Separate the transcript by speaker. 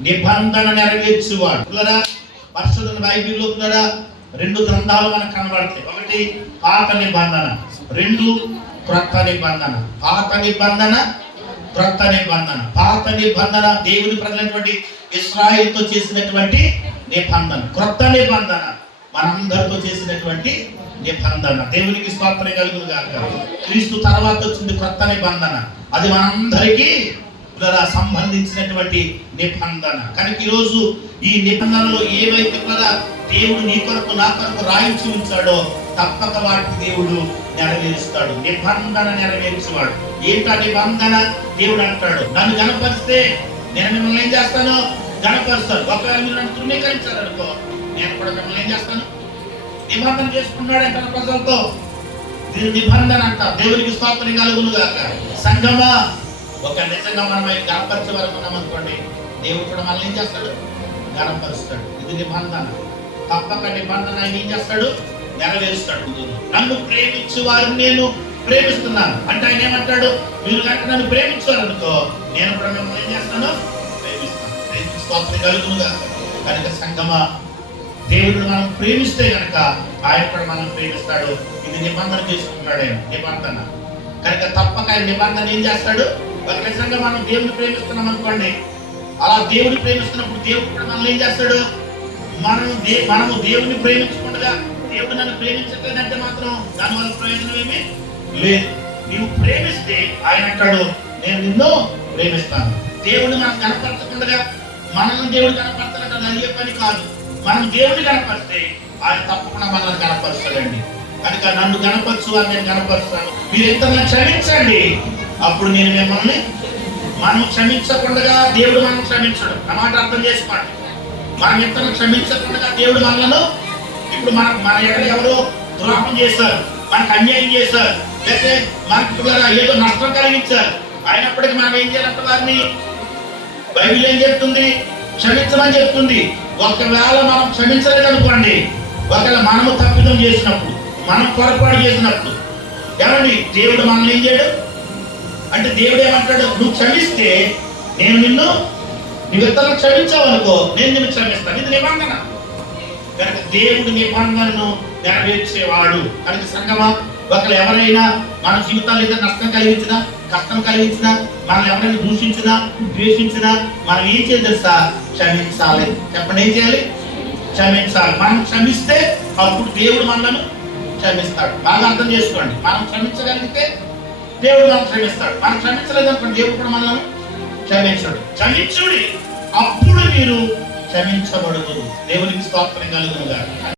Speaker 1: నిబంధన నెరవేర్చువాడు. పరిశుద్ధ బైబిల్లో పిల్లరా రెండు గ్రంథాలు మనకు కనబడతాయి. ఒకటి పాత నిబంధన. రెండు క్రొత్త నిబంధన. పాత నిబంధన క్రొత్త నిబంధన. పాత నిబంధన దేవుని ప్రజలైనటువంటి ఇస్రాయిల్తో చేసినటువంటి నిబంధన. క్రొత్త నిబంధన మనందరితో చేసినటువంటి నిబంధన. దేవునికి స్తోత్రం కలుగును కాక క్రీస్తు తర్వాత వచ్చింది క్రొత్త నిబంధన. అది మనందరికీ కదా సంబంధించినటువంటి నిబంధన. కనుక ఈరోజు ఈ నిబంధనలో ఏవైతే కదా దేవుడు నీ కొరకు నా కొరకు రాయించి ఉంచాడో తప్పక వాటిని దేవుడు నెరవేరుస్తాడు. నిబంధన నెరవేర్చేవాడు. ఏంటా నిబంధన? దేవుడు అంటాడు నన్ను గణపరిస్తే నేను మిమ్మల్ని ఏం చేస్తాను? గనపరుస్తాను ఒకవేళ మీరు నన్ను తృణీకరించారనుకో నేను కూడా మిమ్మల్ని ఏం చేస్తాను? నిబంధన చేసుకున్నాడు అంటారు ప్రజలతో. దీని నిబంధన అంట దేవునికి స్తోత్రం కలుగును గాక సంగమా ఒక నిజంగా మనం గణపరిచే వరకు ఉన్నామనుకోండి దేవుడు కూడా మనల్ని ఏం చేస్తాడు? గణపరుస్తాడు ఇది నిబంధన. తప్పక నిబంధన ఆయన ఏం చేస్తాడు? నెరవేరుస్తాడు. నన్ను ప్రేమించు వారిని నేను ప్రేమిస్తున్నాను. అంటే ఆయన ఏమంటాడు? మీరు కనుక నన్ను ప్రేమించాలనుకో నేను కూడా మిమ్మల్ని ఏం చేస్తాను? ప్రేమిస్తాను. ప్రేమించి స్తోత్రం కనుక సంగమా దేవుడు మనం ప్రేమిస్తే కనుక ఆయన కూడా మనం ప్రేమిస్తాడు. ఇది నిబంధన చేసుకుంటాడు ఆయన. నిబంధన. కనుక తప్పక ఆయన నిబంధన ఏం చేస్తాడు? మరి నిజంగా మనం దేవుని ప్రేమిస్తున్నాం అనుకోండి. అలా దేవుని ప్రేమిస్తున్నప్పుడు దేవుడు కూడా మనల్ని ఏం చేస్తాడు? మనం దే మనము దేవుని ప్రేమించకుండా దేవుడు నన్ను ప్రేమించట్లేదంటే మాత్రం దానివల్ల ప్రయోజనం ఏమీ లేదు. నీవు ప్రేమిస్తే ఆయన అంటాడు నేను నిన్ను ప్రేమిస్తాను. దేవుడు మనం కనపరచకుండా మనల్ని దేవుడు కనపరచాలంటే అది అయ్యే పని కాదు. మనం దేవుడిని కనపరిస్తే ఆయన తప్పకుండా మనల్ని కనపరుస్తాడండి. కనుక నన్ను కనపరచు అని నేను కనపరుస్తాను. మీరు ఎంత క్షమించండి. అప్పుడు నేను మిమ్మల్ని మనం క్షమించకుండా దేవుడు మనం క్షమించడు. అన్నమాట అర్థం చేసుకోండి. మనం ఇతరులు క్షమించకుండా దేవుడు మనలను ఇప్పుడు మన మన ఎక్కడ ఎవరు ద్రోహం చేశారు. మనకు అన్యాయం చేశారు. లేకపోతే మనకి ఇప్పుడు ఏదో నష్టం కలిగించారు. అయినప్పటికీ మనం ఏం చేయాలంటే వారిని బైబిల్ ఏం చెప్తుంది? క్షమించమని చెప్తుంది. ఒకవేళ మనం క్షమించలేదు అనుకోండి ఒకవేళ మనము తప్పిదం చేసినప్పుడు మనం పొరపాటు చేసినప్పుడు ఏమండి దేవుడు మనల్ని ఏం చేయడు? అంటే దేవుడు ఏమంటాడు? నువ్వు క్షమిస్తే నేను నిన్ను నువ్వు ఇతరులు క్షమించావనుకో నేను నిన్ను క్షమిస్తాను. ఇది నిబంధన. కనుక దేవుడు నిబంధనను నెరవేర్చేవాడు. కనుక సంగమా ఒకరు ఎవరైనా మన జీవితాలు ఏదైనా నష్టం కలిగించినా కష్టం కలిగించినా మనం ఎవరైనా దూషించినా ద్వేషించినా మనం ఏం చేయాలి తెలుసా? క్షమించాలి. చెప్పండి ఏం చేయాలి? క్షమించాలి. మనం క్షమిస్తే అప్పుడు దేవుడు మనలను క్షమిస్తాడు. బాగా అర్థం చేసుకోండి. మనం క్షమించగలిగితే దేవుడు మనం క్షమిస్తాడు. మనం క్షమించలేదు అనుకోండి దేవుడు కూడా మనల్ని క్షమించడు. క్షమించుడి. అప్పుడు మీరు క్షమించబడుదురు దేవునికి స్తోత్రం కలుగునుగా